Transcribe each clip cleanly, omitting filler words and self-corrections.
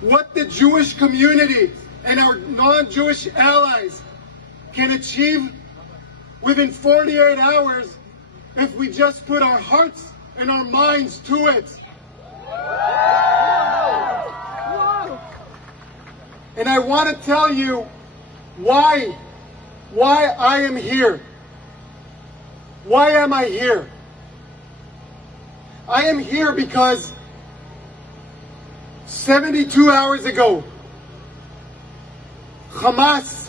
what the Jewish community and our non-Jewish allies can achieve within 48 hours if we just put our hearts and our minds to it. And I want to tell you why I am here. Why am I here? I am here because 72 hours ago, Hamas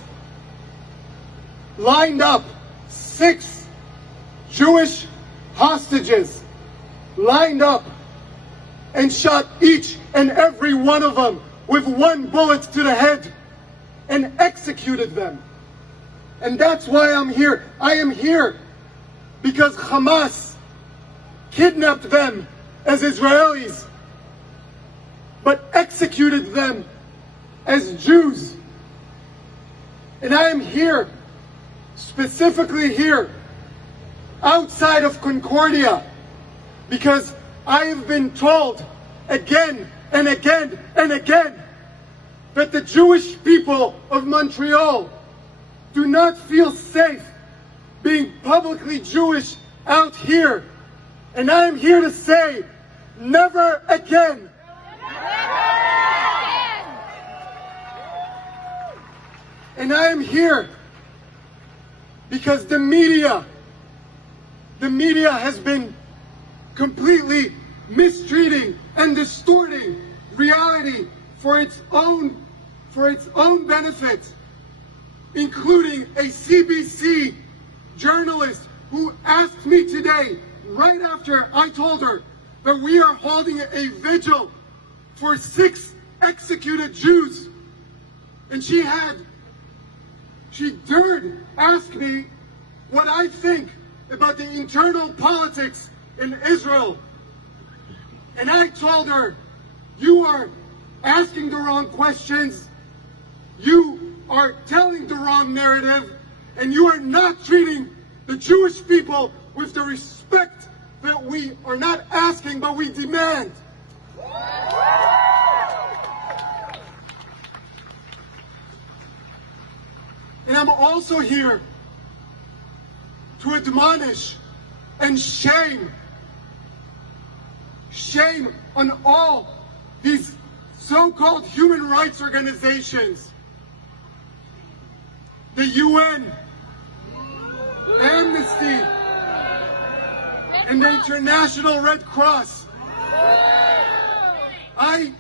lined up 6 Jewish hostages, lined up and shot each and every one of them with 1 bullet to the head and executed them. And that's why I'm here. I am here because Hamas kidnapped them as Israelis, but executed them as Jews. And I am here, specifically here, outside of Concordia, because I have been told again and again and again that the Jewish people of Montreal do not feel safe being publicly Jewish out here. And I am here to say, never again. And I am here because the media has been completely mistreating and distorting reality for its own benefit, including a CBC journalist who asked me today, right after I told her that we are holding a vigil for 6 executed Jews, and she dared ask me what I think about the internal politics in Israel. And I told her, you are asking the wrong questions, you are telling the wrong narrative, and you are not treating the Jewish people with the respect that we are not asking, but we demand. And I'm also here to admonish and shame on all these so-called human rights organizations, the UN, Amnesty, and the International Red Cross. I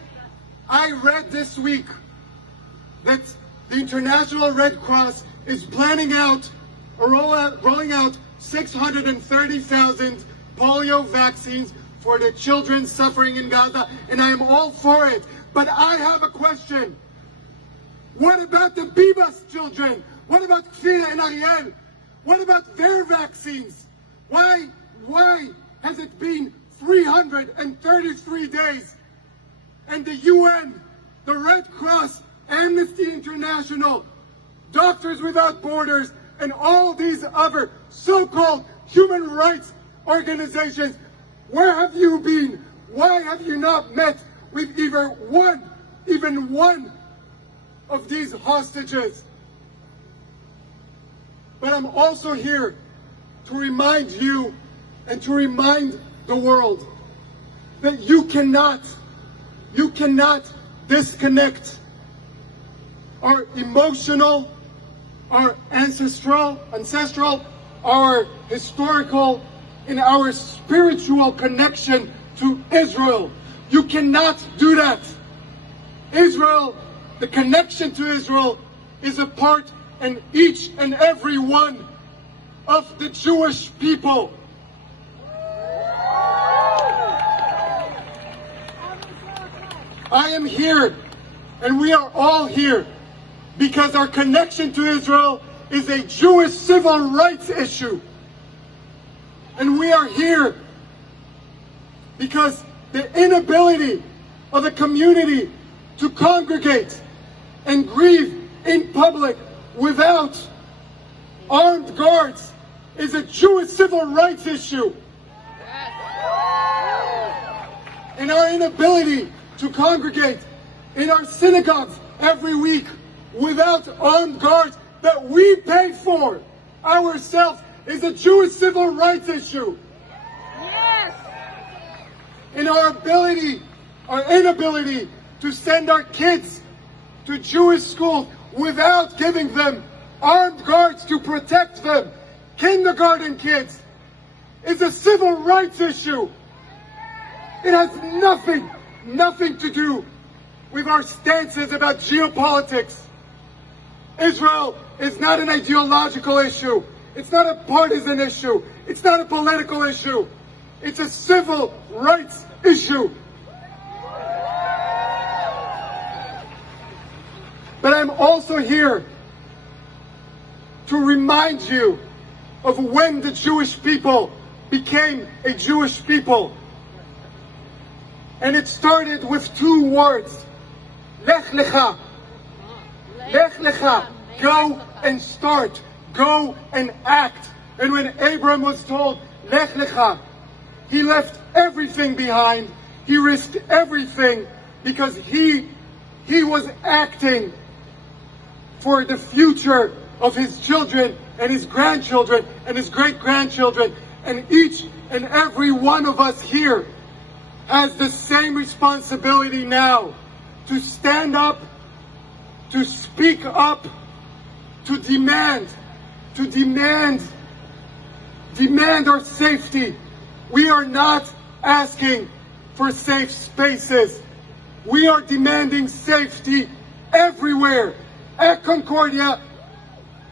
read this week that the International Red Cross is rolling out 630,000 polio vaccines for the children suffering in Gaza, and I am all for it. But I have a question. What about the Bibas children? What about Kfira and Ariel? What about their vaccines? Why has it been 333 days and the UN, the Red Cross, Amnesty International, Doctors Without Borders, and all these other so-called human rights organizations, where have you been? Why have you not met with even one of these hostages? But I'm also here to remind you and to remind the world that you cannot disconnect our emotional, our ancestral, our historical, and our spiritual connection to Israel. You cannot do that. Israel, the connection to Israel, is a part in each and every one of the Jewish people. I am here, and we are all here, because our connection to Israel is a Jewish civil rights issue. And we are here because the inability of the community to congregate and grieve in public without armed guards is a Jewish civil rights issue. And our inability to congregate in our synagogues every week without armed guards that we pay for ourselves is a Jewish civil rights issue. Yes. In our inability to send our kids to Jewish schools without giving them armed guards to protect them. Kindergarten kids is a civil rights issue. It has nothing to do with our stances about geopolitics. Israel is not an ideological issue. It's not a partisan issue. It's not a political issue. It's a civil rights issue. But I'm also here to remind you of when the Jewish people became a Jewish people. And it started with two words. Lech Lecha. Lech Lecha. Go and start. Go and act. And when Abram was told, Lech Lecha, he left everything behind. He risked everything because he was acting for the future of his children and his grandchildren and his great-grandchildren. And each and every one of us here has the same responsibility now to stand up, to speak up, to demand our safety. We are not asking for safe spaces. We are demanding safety everywhere. At Concordia,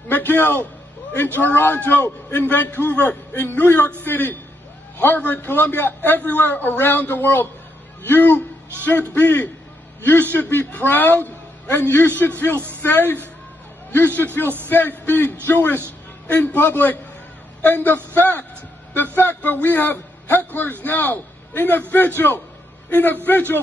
McGill, in Toronto, in Vancouver, in New York City, Harvard, Columbia, everywhere around the world. You should be proud and you should feel safe. You should feel safe being Jewish in public. And the fact that we have hecklers now in a vigil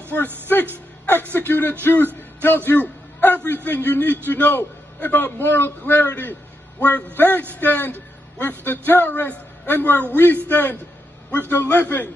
for 6 executed Jews tells you everything you need to know about moral clarity, where they stand with the terrorists and where we stand with the living.